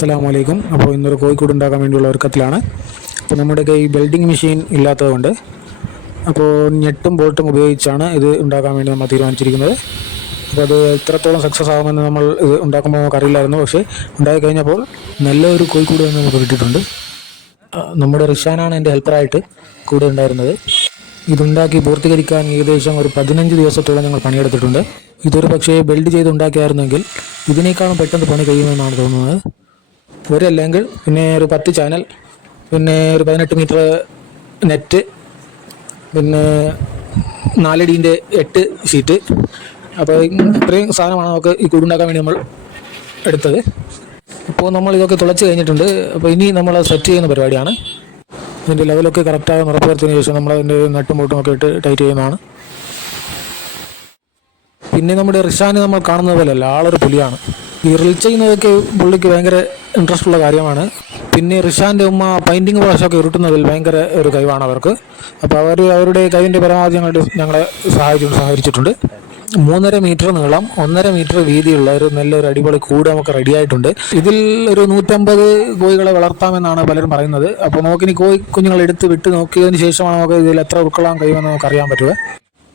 അസ്സലാമലൈക്കും. അപ്പോൾ ഇന്നൊരു കോഴിക്കൂട് ഉണ്ടാക്കാൻ വേണ്ടിയുള്ള ഒരുക്കത്തിലാണ്. അപ്പോൾ നമ്മുടെ കയ്യിൽ വെൽഡിംഗ് മെഷീൻ ഇല്ലാത്തതുകൊണ്ട് അപ്പോൾ ഞെട്ടും ബോൾട്ടും ഉപയോഗിച്ചാണ് ഇത് ഉണ്ടാക്കാൻ വേണ്ടി നമ്മൾ തീരുമാനിച്ചിരിക്കുന്നത്. അപ്പോൾ അത് എത്രത്തോളം സക്സസ് ആകുമെന്ന് നമ്മൾ ഇത് ഉണ്ടാക്കുമ്പോൾ നമുക്ക് അറിയില്ലായിരുന്നു. പക്ഷേ ഉണ്ടായി കഴിഞ്ഞപ്പോൾ നല്ലൊരു കോഴിക്കൂട് എന്ന് നമുക്ക് കിട്ടിയിട്ടുണ്ട്. നമ്മുടെ റിഷാനാണ് എൻ്റെ ഹെൽപ്പറായിട്ട് കൂടെ ഉണ്ടായിരുന്നത്. ഇതുണ്ടാക്കി പൂർത്തീകരിക്കാൻ ഏകദേശം ഒരു 15 ദിവസത്തോളം ഞങ്ങൾ പണിയെടുത്തിട്ടുണ്ട്. ഇതൊരു പക്ഷേ ബെൽഡ് ചെയ്ത് ഉണ്ടാക്കിയായിരുന്നെങ്കിൽ ഇതിനേക്കാളും പെട്ടെന്ന് പണി കഴിയുമെന്നാണ് തോന്നുന്നത്. ഒരല്ലെങ്കിൽ പിന്നെ ഒരു 10 ചാനൽ, പിന്നെ ഒരു 18 മീറ്റർ നെറ്റ്, പിന്നെ 4 അടീൻ്റെ 8 ഷീറ്റ്. അപ്പോൾ ഇത്രയും സാധനമാണ് നമുക്ക് ഈ കൂടുണ്ടാക്കാൻ വേണ്ടി നമ്മൾ എടുത്തത്. ഇപ്പോൾ നമ്മൾ ഇതൊക്കെ തുളച്ച് കഴിഞ്ഞിട്ടുണ്ട്. അപ്പോൾ ഇനി നമ്മൾ സെറ്റ് ചെയ്യുന്ന പരിപാടിയാണ്. ഇതിൻ്റെ ലെവലൊക്കെ കറക്റ്റാകുന്ന ഉറപ്പുവരുത്തിയതിനു ശേഷം നമ്മൾ അതിൻ്റെ നട്ടും ബോട്ടും ഒക്കെ ഇട്ട് ടൈറ്റ് ചെയ്യുന്നതാണ്. പിന്നെ നമ്മുടെ റിഷാന് നമ്മൾ കാണുന്നത് പോലെയല്ല, ആളൊരു പുലിയാണ്. ഈ റിൽ ചെയ്യുന്നതൊക്കെ പുള്ളിക്ക് ഭയങ്കര ഇൻട്രസ്റ്റ് ഉള്ള കാര്യമാണ്. പിന്നെ റിഷാൻ്റെ ഉമ്മ പെയിൻറ്റിങ് ബ്രഷൊക്കെ ഉരുട്ടുന്നതിൽ ഭയങ്കര ഒരു കഴിവാണ് അവർക്ക്. അപ്പോൾ അവരുടെ കഴിവിൻ്റെ പരമാവധി ഞങ്ങളെ സഹായിച്ചിട്ടുണ്ട്. 3.5 മീറ്റർ നീളം, 1.5 മീറ്റർ വീതിയുള്ള ഒരു നല്ലൊരു അടിപൊളി കൂട് നമുക്ക് റെഡിയായിട്ടുണ്ട്. ഇതിൽ ഒരു 150 കോഴികളെ വളർത്താമെന്നാണ് പലരും പറയുന്നത്. അപ്പോൾ നമുക്കിനി കുഞ്ഞുങ്ങളെ എടുത്ത് വിട്ട് നോക്കിയതിന് ശേഷമാണ് നമുക്ക് ഇതിൽ എത്ര ഉൾക്കൊള്ളാൻ കഴിയുമെന്ന് നമുക്ക് അറിയാൻ പറ്റുക.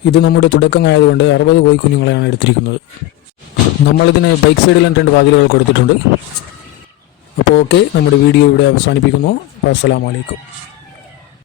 ഇത് നമ്മുടെ തുടക്കമായതുകൊണ്ട് 60 കുഞ്ഞുങ്ങളെയാണ് എടുത്തിരിക്കുന്നത്. നമ്മളിതിന് ബൈക്ക് സൈഡിലും 2 വാതിലുകൾ കൊടുത്തിട്ടുണ്ട്. അപ്പോൾ ഓക്കെ, നമ്മുടെ വീഡിയോ ഇവിടെ അവസാനിപ്പിക്കുന്നു. അസ്സലാമു അലൈക്കും.